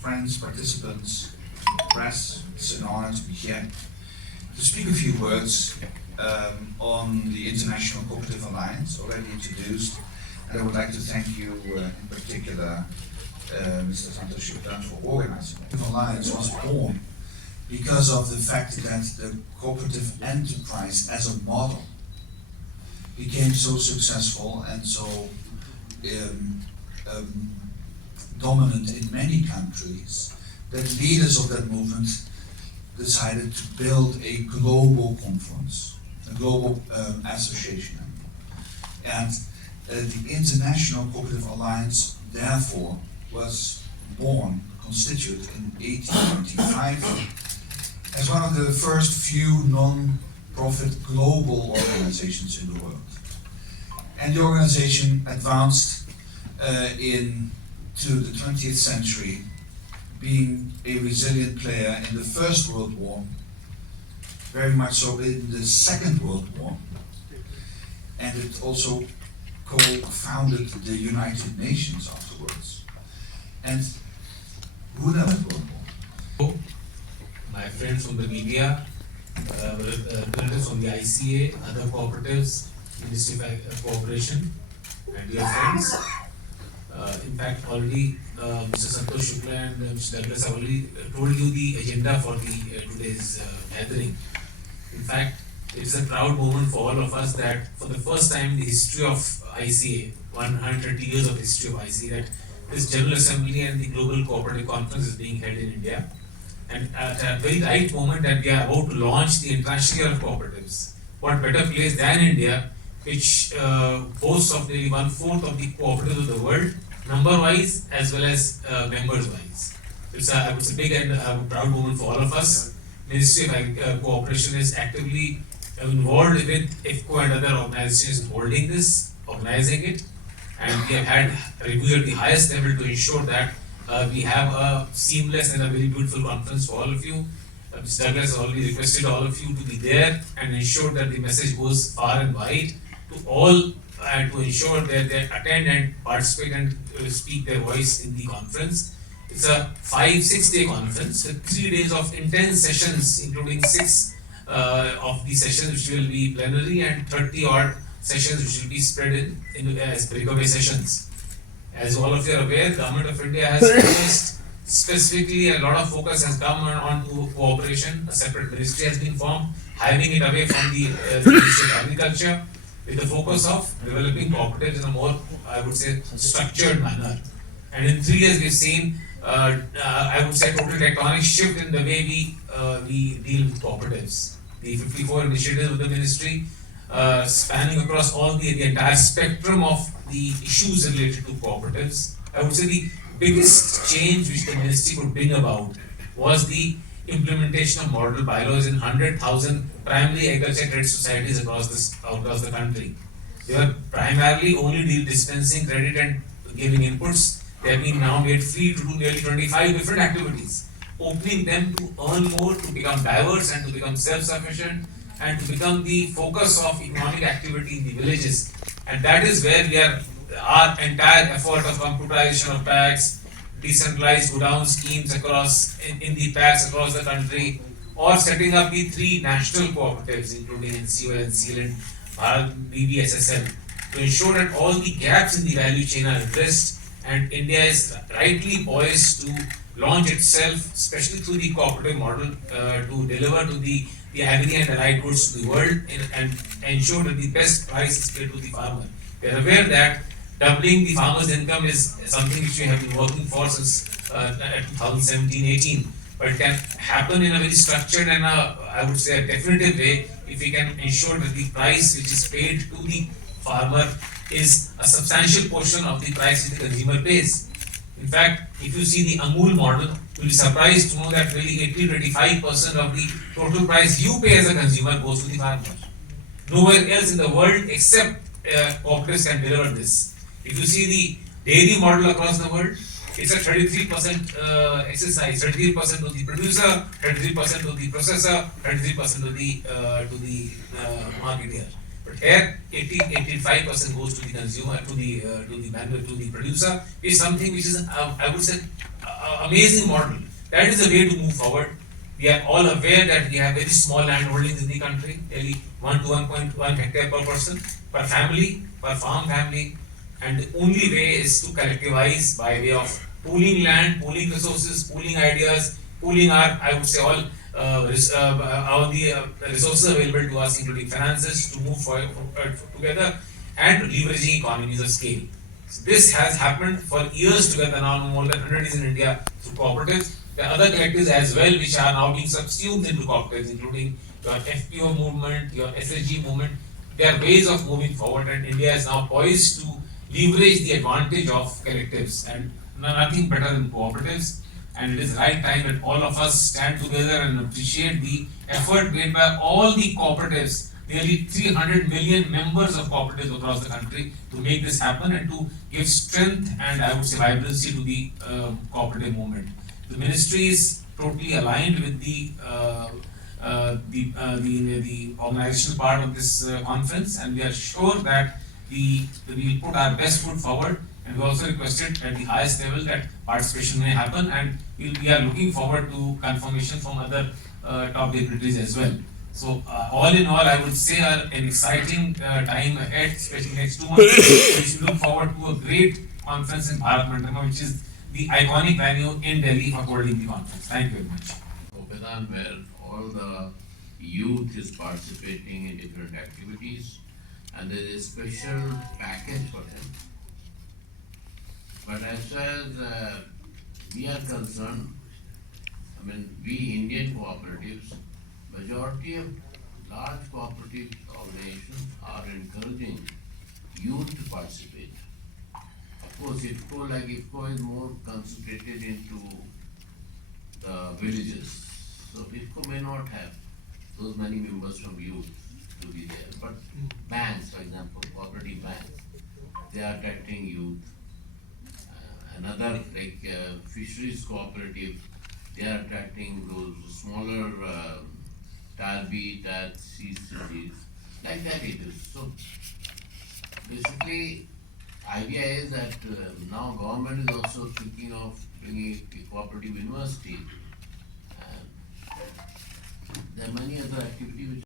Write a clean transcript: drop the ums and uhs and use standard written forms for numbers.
friends, participants, press. It's an honor to be here to speak a few words on the International Cooperative Alliance, already introduced. And I would like to thank you in particular, Mr. Santosh for organizing it. The Alliance was born because of the fact that the cooperative enterprise as a model became so successful and so dominant in many countries that leaders of that movement decided to build a global conference, a global association. And the International Cooperative Alliance therefore was born, constituted in 1895 as one of the first few non-profit global organizations in the world. And the organization advanced into the 20th century, being a resilient player in the First World War, very much so in the Second World War, and it also co-founded the United Nations afterwards. And who knows World War? My friends from the media, representatives from the ICA, other cooperatives, Ministry of Cooperation, and dear friends. In fact, already Mr. Santosh Shukla and Mr. Douglas have already told you the agenda for the today's gathering. In fact, it is a proud moment for all of us that for the first time in the history of ICA, 130 years of history of ICA, that this General Assembly and the Global Cooperative Conference is being held in India. And at a very right moment that we are about to launch the International Year of Cooperatives. What better place than India, which boasts of nearly 1/4 of the cooperatives of the world, number-wise as well as members-wise. It's a big and proud moment for all of us. Ministry of Cooperation is actively involved with IFCO and other organizations holding this, organizing it, and we have had a review at the highest level to ensure that we have a seamless and a very beautiful conference for all of you. Mr. Douglas has already requested all of you to be there and ensure that the message goes far and wide to all, and to ensure that they attend and participate and speak their voice in the conference. It's a 5-6 day conference with 3 days of intense sessions, including 6 of the sessions which will be plenary and 30 odd sessions which will be spread in as breakaway sessions. As all of you are aware, Government of India has focused specifically, a lot of focus has come on to cooperation. A separate ministry has been formed, hiving it away from the Ministry of Agriculture, with the focus of developing cooperatives in a more, I would say, structured manner. And in 3 years, we've seen, I would say, total tectonic shift in the way we deal with cooperatives. The 54 initiatives of the ministry, spanning across all the entire spectrum of the issues related to cooperatives. I would say the biggest change which the ministry could bring about was the implementation of model bylaws in 100,000 primary agriculture credit societies across the country. They were primarily only dispensing credit and giving inputs. They have been now made free to do nearly 25 different activities, opening them to earn more, to become diverse and to become self-sufficient and to become the focus of economic activity in the villages. And that is where we are, our entire effort of computerization of packs, decentralized godown schemes across in the packs across the country, or setting up the 3 national cooperatives, including NCOL, NCL and Bharat BBSSL, to ensure that all the gaps in the value chain are addressed, and India is rightly poised to launch itself, especially through the cooperative model, to deliver to the agri and allied goods to the world and ensure that the best price is paid to the farmer. We are aware that doubling the farmer's income is something which we have been working for since 2017-18, but it can happen in a very structured and I would say a definitive way if we can ensure that the price which is paid to the farmer is a substantial portion of the price which the consumer pays. In fact, if you see the Amul model, you'll be surprised to know that really 80-85% of the total price you pay as a consumer goes to the farmer. Nowhere else in the world except cooperatives can deliver this. If you see the dairy model across the world, it's a 33% exercise, 33% to the producer, 33% to the processor, 33% to the marketer. But here, 85% goes to the consumer, to the producer, is something which is, I would say, amazing model. That is the way to move forward. We are all aware that we have very small land holdings in the country, nearly 1 to 1.1 hectare per person, per family, per farm family. And the only way is to collectivize by way of pooling land, pooling resources, pooling ideas, pooling our, I would say, all the resources available to us, including finances, to move together and leveraging economies of scale. So this has happened for years together now, more than 100 years in India through cooperatives. There are other collectives as well which are now being subsumed into cooperatives, including your FPO movement, your SSG movement. There are ways of moving forward, and India is now poised to leverage the advantage of collectives, and nothing better than cooperatives. And it is right time that all of us stand together and appreciate the effort made by all the cooperatives, nearly 300 million members of cooperatives across the country, to make this happen and to give strength and, I would say, vibrancy to the cooperative movement. The ministry is totally aligned with the organizational part of this conference, and we are sure that we will put our best foot forward. And we also requested at the highest level that participation may happen, and we are looking forward to confirmation from other top dignitaries as well. So all in all, I would say an exciting time ahead, especially next 2 months. We should look forward to a great conference in Bharat Mandapam, which is the iconic venue in Delhi for holding the conference. Thank you very much. Cooperative, where all the youth is participating in different activities, and there is a special package for them. But as far as we are concerned, I mean, we Indian cooperatives, majority of large cooperative organizations are encouraging youth to participate. Of course, IFCO is more concentrated into the villages. So IFCO may not have those many members from youth to be there. But banks, for example, cooperative banks, they are attracting youth. Another fisheries cooperative, they are attracting those smaller Tier B, Tier C cities. Like that it is. So basically, idea is that now government is also thinking of bringing a cooperative university. And there are many other activities which